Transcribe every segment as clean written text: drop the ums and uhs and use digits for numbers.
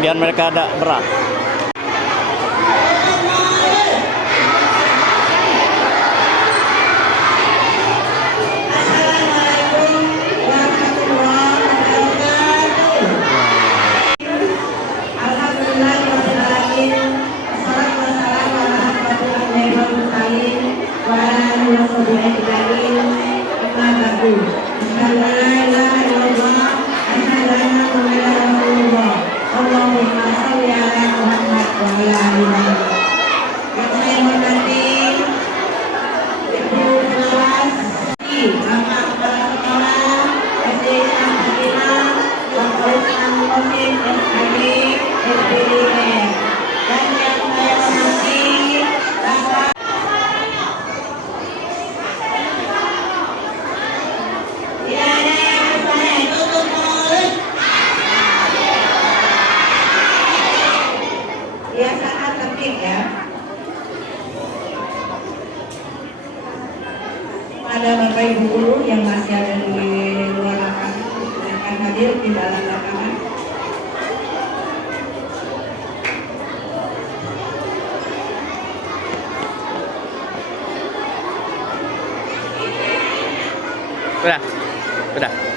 biar mereka ada berat. Ada Bapak Ibu guru yang masih ada di luar lapangan akan hadir di dalam lapangan. Udah.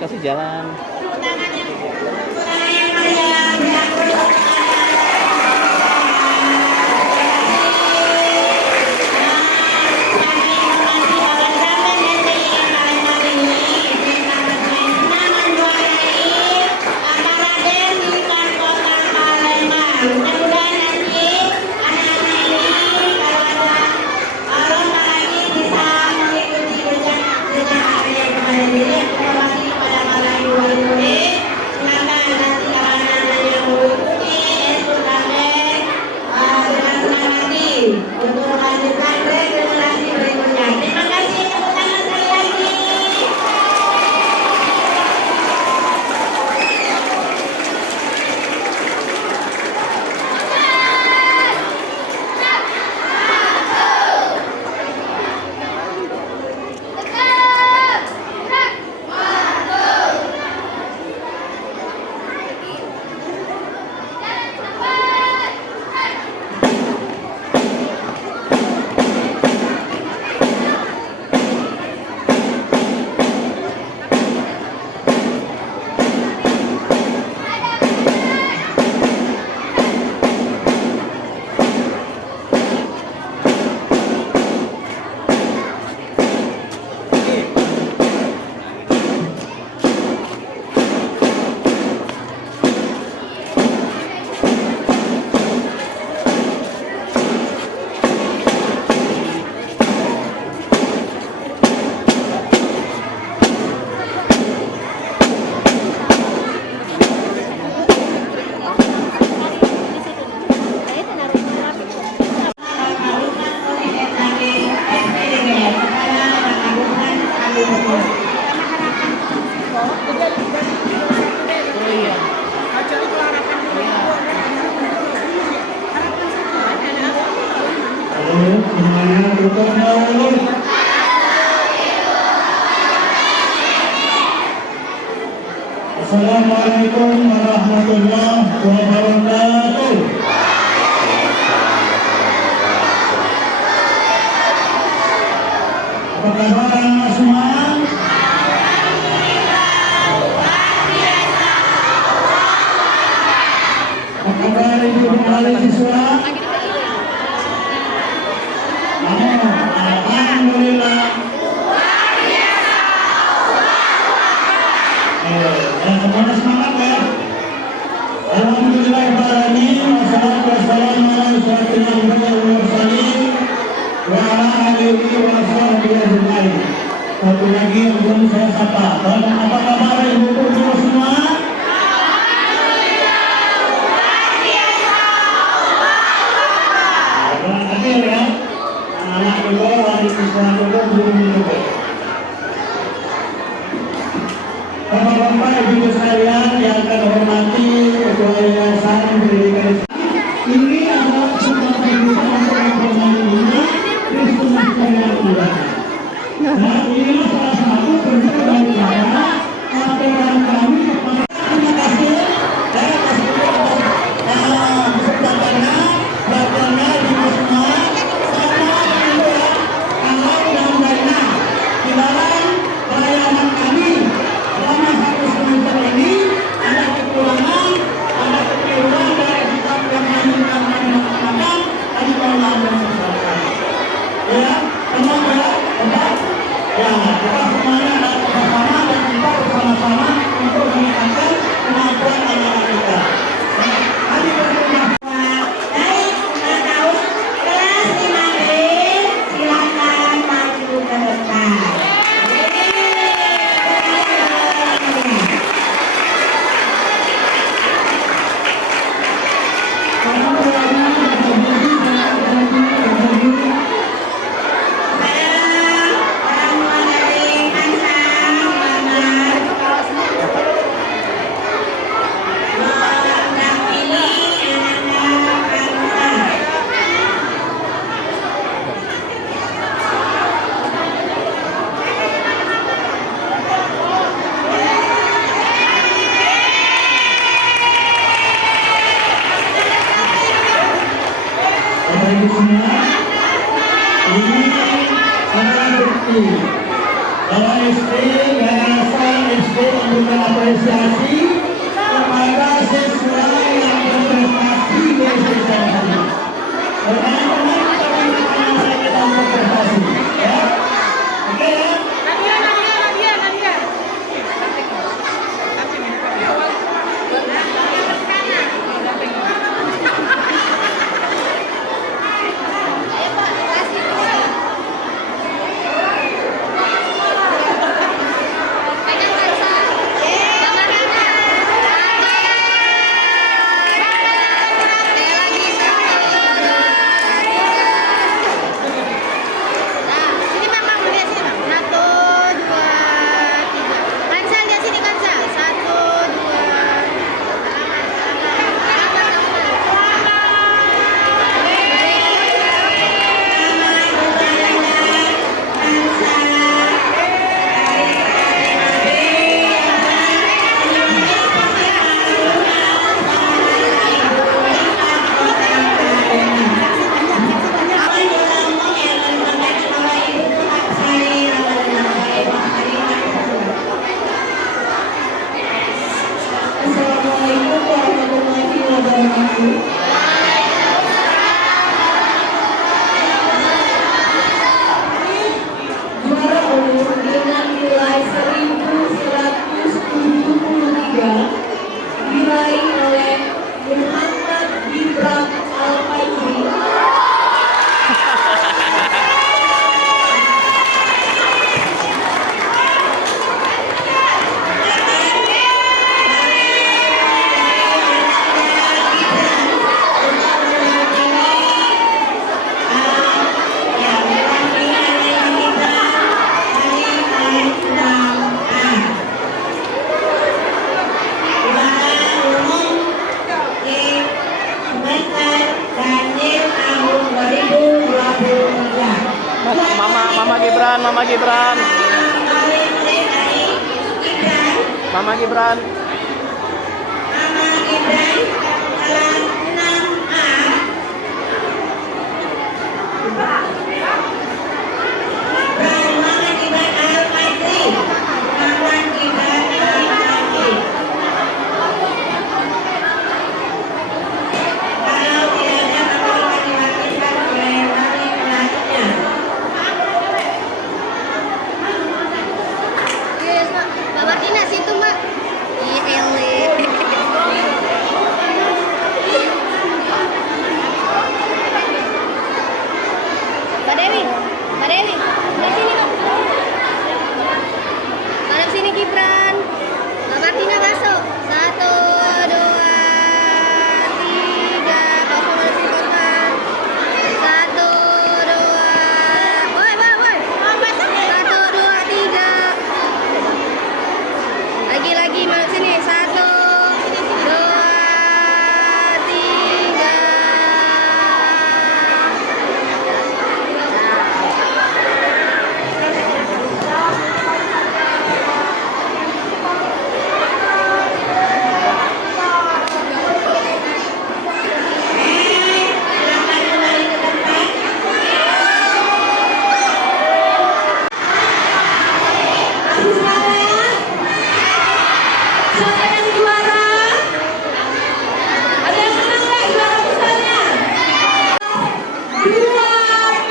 kasih jalan. Untuk melanjutkan regenerasi berikutnya. Terima kasih, tepuk tangan sekali lagi. Semuanya tutup dulu. Assalamualaikum warahmatullahi wabarakatuh. Apa kabar anak semua? Apa kabar ibu kepala siswa? Alhamdulillah. Semuanya semangat ya. Alhamdulillah wassalatu wassalamu ala asyrofil anbiya'i wal mursalin wa ala alihi wa sahbihi ajma'in. Satu lagi yang belum saya sapa. Apa kabar ibu semua? Adil ya. Anak dulu, wali siswa dulu, belum dulu. Bapak-bapak, ibu sekalian yang kami hormati, Ketua Yayasan Pendidikan ini adalah sebuah kehidupan yang bermanfaat Kristus yang mulia. Nah, inilah salah satu bentuk daripada laporan kami kepada. Terima kasih. Saya kasih kesempatannya, bagiannya ibu semua. Di dalam pelayanan kami selama satu semester ini ada kekurangan, ada kekeliruan dari kitab yang kami laksanakan dari pelayanan masyarakat. Ya, tenang ya, tempat. Ya, kita semuanya ada bersama dan kita bersama-sama untuk meningkatkan kemampuan anak-anak kita. Hari berikutnya. Baik, kita tahu kelas 5B, silakan maju ke depan. Ini adalah bukti bahwa SD Yayasan SD untuk memberikan apresiasi kepada siswa yang berprestasi di siswa ini. Teman-teman kita berikan kita untuk prestasi, ya. Oke ya. Assalamualaikum warahmatullahi wabarakatuh. Juara umum dengan nilai 1173 diraih oleh Muhammad Gibran Al-Faizri. Mama Gibran, Mama Gibran. Mama Gibran. kelas 6A. Dan Muhammad Gibran Al-Faizri. Muhammad Gibran Al-Faizri. Kalau tidak ada maka diwakilkan oleh wali kelasnya. Yes, Mak. Mbak Martina situ, Mak. Ele. Mbak Dewi. Mbak Dewi. Di sini, Mak. Madep sini Gibran. Mbak Martina masuk. 1, 2, 3. Kosong madep sini kosong. 1, 2. Woi, woi, woi. 1, 2, 3. Lagi masuk sini. 1, 2, 3. Siapa yang juara? Ada yang menang nggak juara besarnya? 2B.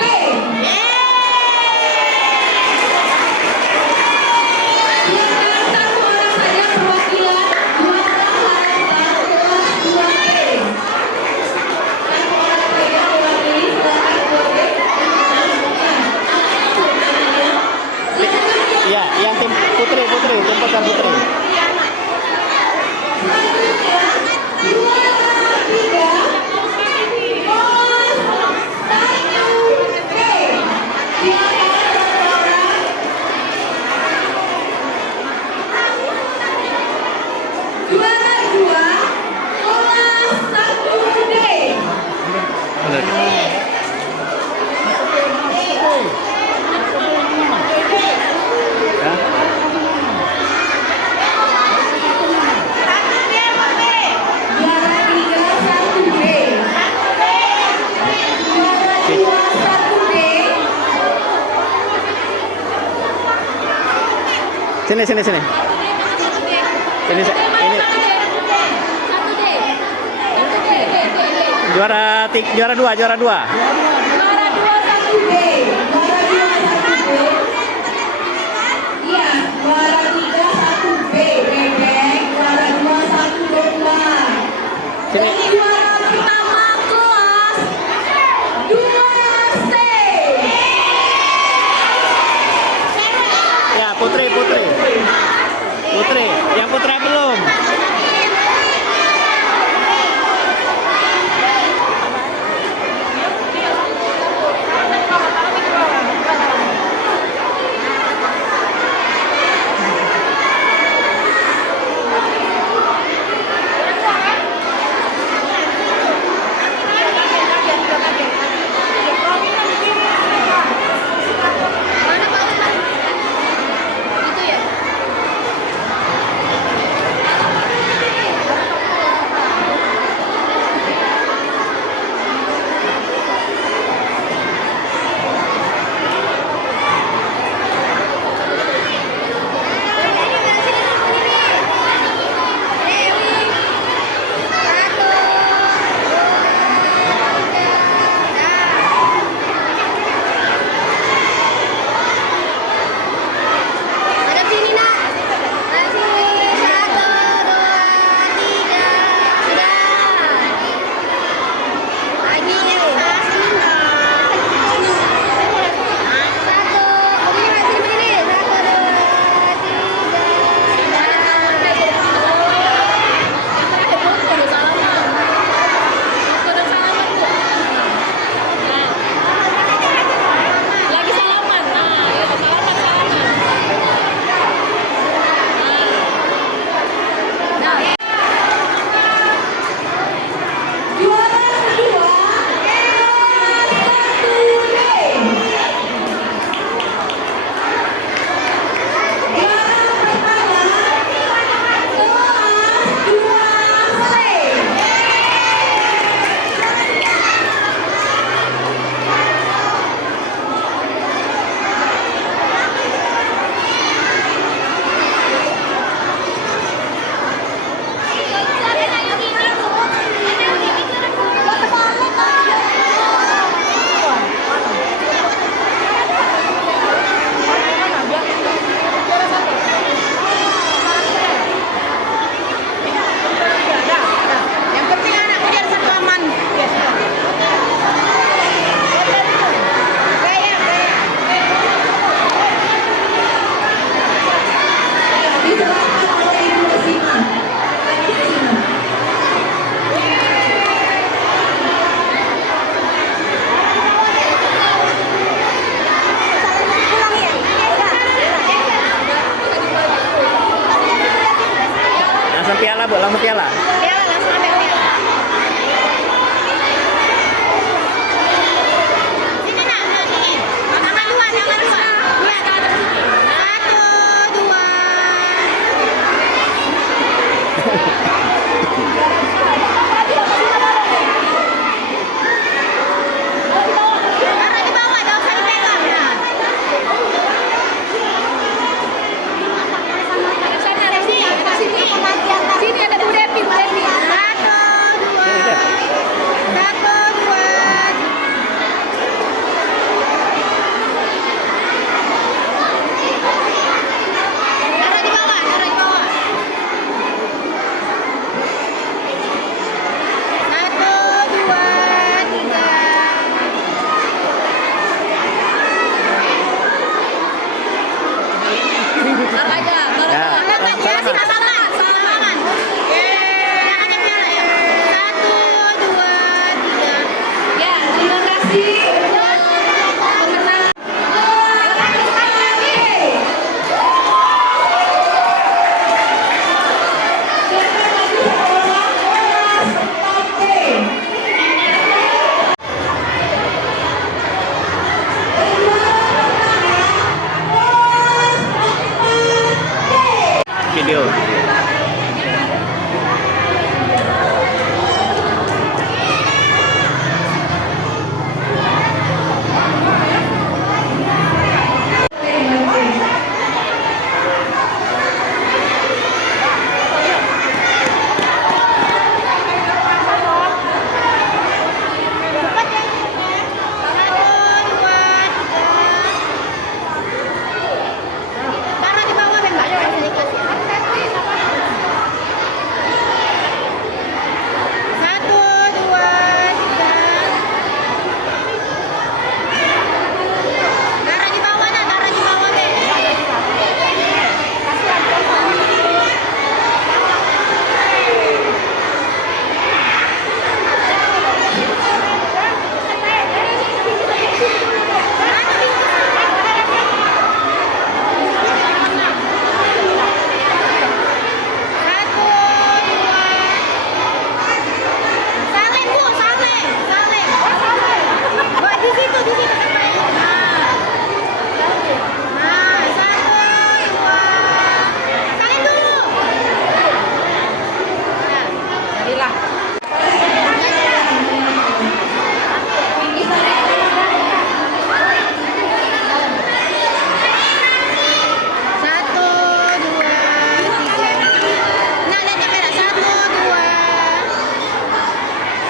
Silakan satu orang saja perwakilan juara harapan kelas 2B. Satu orang saja mewakili, silakan 2B. Iya, yang tim putri, tim putra putri. Selanjutnya, juara 3 kelas 1B. Silakan satu orang. Juara 2 kelas 1D. Ya. Juara 3 1B. Juara 2 1D. Sini. Ini Satu deh. juara dua. Juara dua, satu. B, juara 2 1 B. Iya, juara 3 1 B, Bebek. Juara 2 1 domba. Sini. Jadi juara pertama kelas 2C. Ya, Putri. Yang putra belum. Mana Pak Ustaz? Itu ya? Ada sini nak. Ada sini. 1, 2, 3. Sudah. Lagi yang sini. 1. Berdiri nak sini berdiri. 1, 2, 3. Juara kedua kelas 1D. Juara pertama kelas 2C. Yang penting anak biar satu aman. Diserahkan oleh Ibu Rosina. Ibu Rosina. Langsung piala, Bu. Langsung piala. Piala langsung ambil piala. Sini nak, sini. Tangan dua. Lihat ke atas sini. 1, 2. Taruh di bawah, jangan usah dipegang. Sini ada Bu Depi. 1, 2. Sini, Dep. 1, 2. Taruh di bawah. 1, 2, 3. Taruh aja. Ya, Angkat aja. salaman. Salaman. Yang ada piala ya. 1, 2, 3. Ya, terima kasih. Pemenang kelas 1D. Silakan maju sekolah kelas 4D. Juara pertama kelas 4D. Video.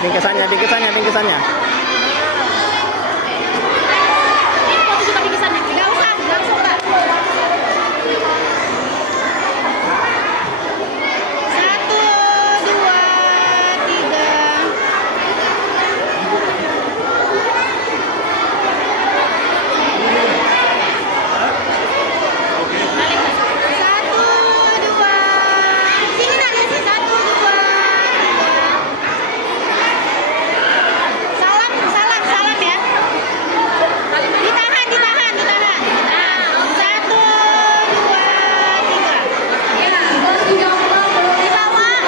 bingkisannya. Foto juga bingkisannya. Nggak usah, langsung Kak. 1, 2, 3. Satu, dua. Sini Nadia sih. 1, 2, 3. Salam ya. Ditahan. Nah, 1, 2, 3. Di bawah.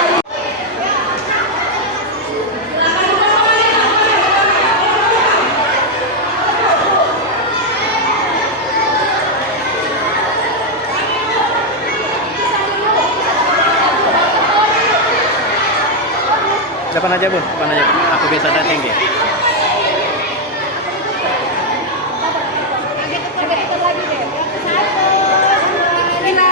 Depan aja Bun. Aku bisa datang dia. Kaget lagi deh. 1, 2, 3.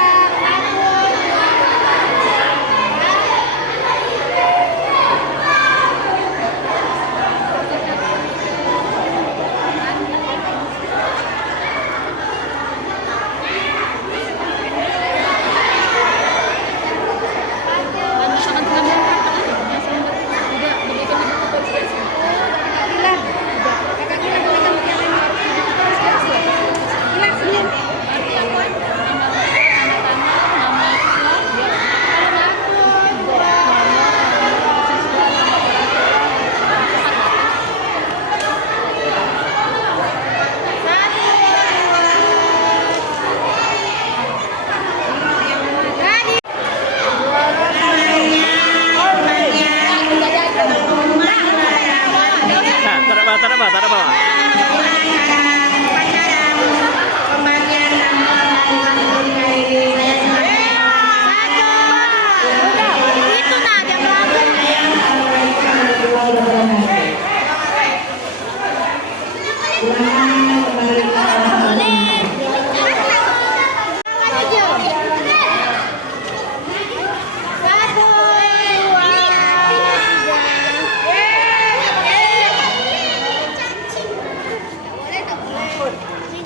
Nah, taruh bawah. Itu nah, dia melambung.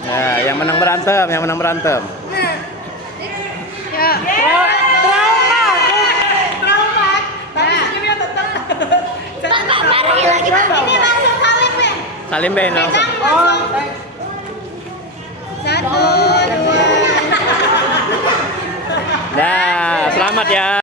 Ya, yang menang berantem. Ya. Trauma. Lagi. Ini langsung Salim be langsung. 1, 2. Dah, selamat ya.